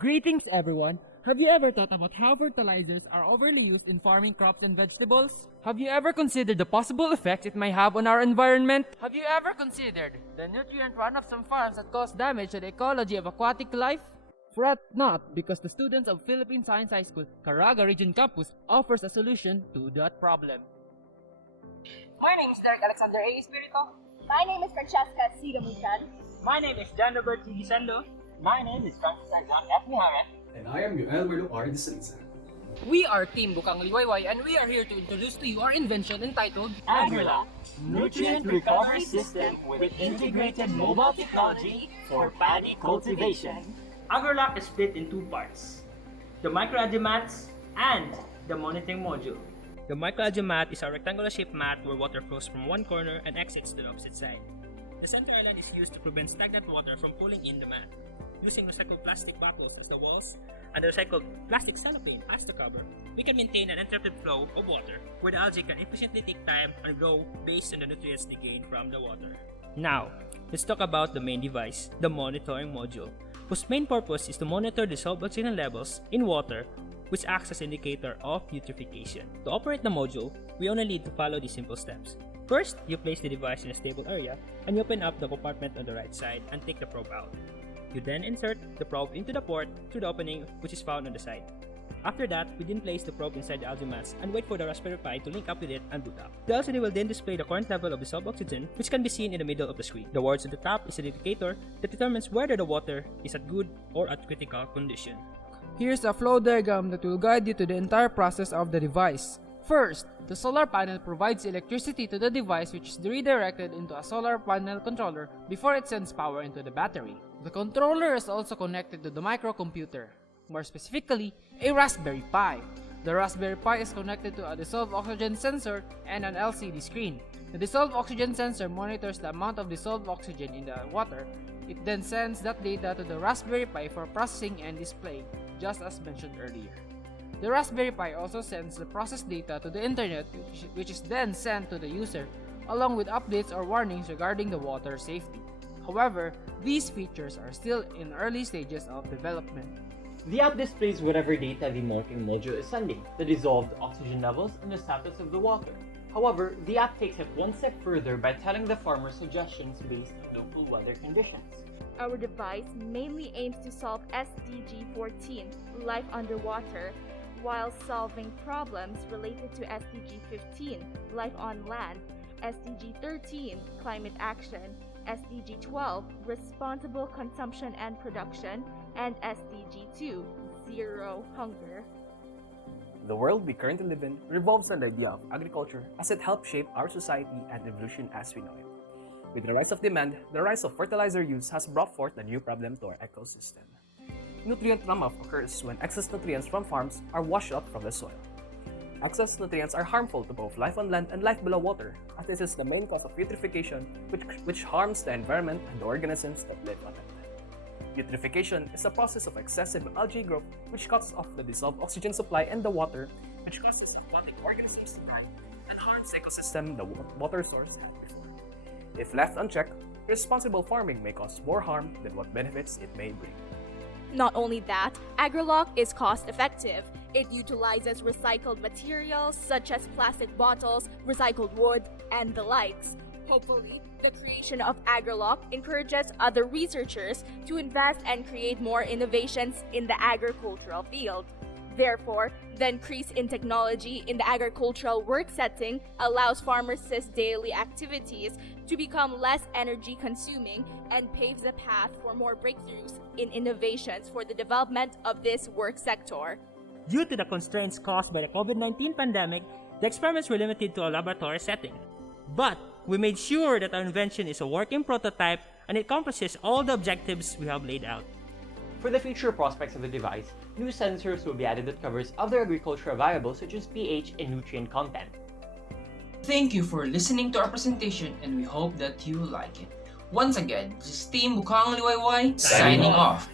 Greetings everyone! Have you ever thought about how fertilizers are overly used in farming crops and vegetables? Have you ever considered the possible effects it may have on our environment? Have you ever considered the nutrient run of some farms that cause damage to the ecology of aquatic life? Fret not, because the students of Philippine Science High School, Caraga Region Campus offers a solution to that problem. My name is Derek Alexander A. Espirito. My name is Francesca C. Gamuchan. My name is John Robert T. Gisendo. My name is Francis Arzan F. Muhammad. And I am Yoel Merlo R. Desenza. We are Team Bukang Liwayway, and we are here to introduce to you our invention entitled AgriLock, Nutrient Recovery System with Integrated Mobile Technology for Paddy Cultivation. AgriLock is split in two parts, the microalgae mats and the monitoring module. The microalgae mat is a rectangular shaped mat where water flows from one corner and exits to the opposite side. The center island is used to prevent stagnant water from pooling in the mat. Using recycled plastic bottles as the walls and the recycled plastic cellophane as the cover, we can maintain an uninterrupted flow of water where the algae can efficiently take time and grow based on the nutrients they gain from the water. Now, let's talk about the main device, the monitoring module, whose main purpose is to monitor dissolved oxygen levels in water, which acts as an indicator of eutrophication. To operate the module, we only need to follow these simple steps. First, you place the device in a stable area and you open up the compartment on the right side and take the probe out. You then insert the probe into the port through the opening which is found on the side. After that, we then place the probe inside the algae mats and wait for the Raspberry Pi to link up with it and boot up. The LCD will then display the current level of dissolved oxygen, which can be seen in the middle of the screen. The words at the top is an indicator that determines whether the water is at good or at critical condition. Here's a flow diagram that will guide you to the entire process of the device. First, the solar panel provides electricity to the device, which is redirected into a solar panel controller before it sends power into the battery. The controller is also connected to the microcomputer, more specifically, a Raspberry Pi. The Raspberry Pi is connected to a dissolved oxygen sensor and an LCD screen. The dissolved oxygen sensor monitors the amount of dissolved oxygen in the water. It then sends that data to the Raspberry Pi for processing and display, just as mentioned earlier. The Raspberry Pi also sends the processed data to the internet, which is then sent to the user, along with updates or warnings regarding the water safety. However, these features are still in early stages of development. The app displays whatever data the monitoring module is sending, the dissolved oxygen levels, and the status of the water. However, the app takes it one step further by telling the farmer suggestions based on local weather conditions. Our device mainly aims to solve SDG 14, life underwater, while solving problems related to SDG 15, life on land, SDG 13, climate action, SDG 12, responsible consumption and production, and SDG 2, zero hunger. The world we currently live in revolves on the idea of agriculture as it helps shape our society and evolution as we know it. With the rise of demand, the rise of fertilizer use has brought forth a new problem to our ecosystem. Nutrient runoff occurs when excess nutrients from farms are washed up from the soil. Excess nutrients are harmful to both life on land and life below water, as this is the main cause of eutrophication, which harms the environment and the organisms that live on it. Eutrophication is a process of excessive algae growth which cuts off the dissolved oxygen supply in the water, which causes aquatic organisms to die and harms the ecosystem the water source had before. If left unchecked, responsible farming may cause more harm than what benefits it may bring. Not only that, AgriLock is cost-effective. It utilizes recycled materials such as plastic bottles, recycled wood, and the likes. Hopefully, the creation of AgriLock encourages other researchers to invest and create more innovations in the agricultural field. Therefore, the increase in technology in the agricultural work setting allows farmers' daily activities to become less energy consuming and paves the path for more breakthroughs in innovations for the development of this work sector. Due to the constraints caused by the COVID-19 pandemic, the experiments were limited to a laboratory setting. But we made sure that our invention is a working prototype and it accomplishes all the objectives we have laid out. For the future prospects of the device, new sensors will be added that covers other agricultural variables such as pH and nutrient content. Thank you for listening to our presentation and we hope that you like it. Once again, this is Team Bukang Liwayway signing off.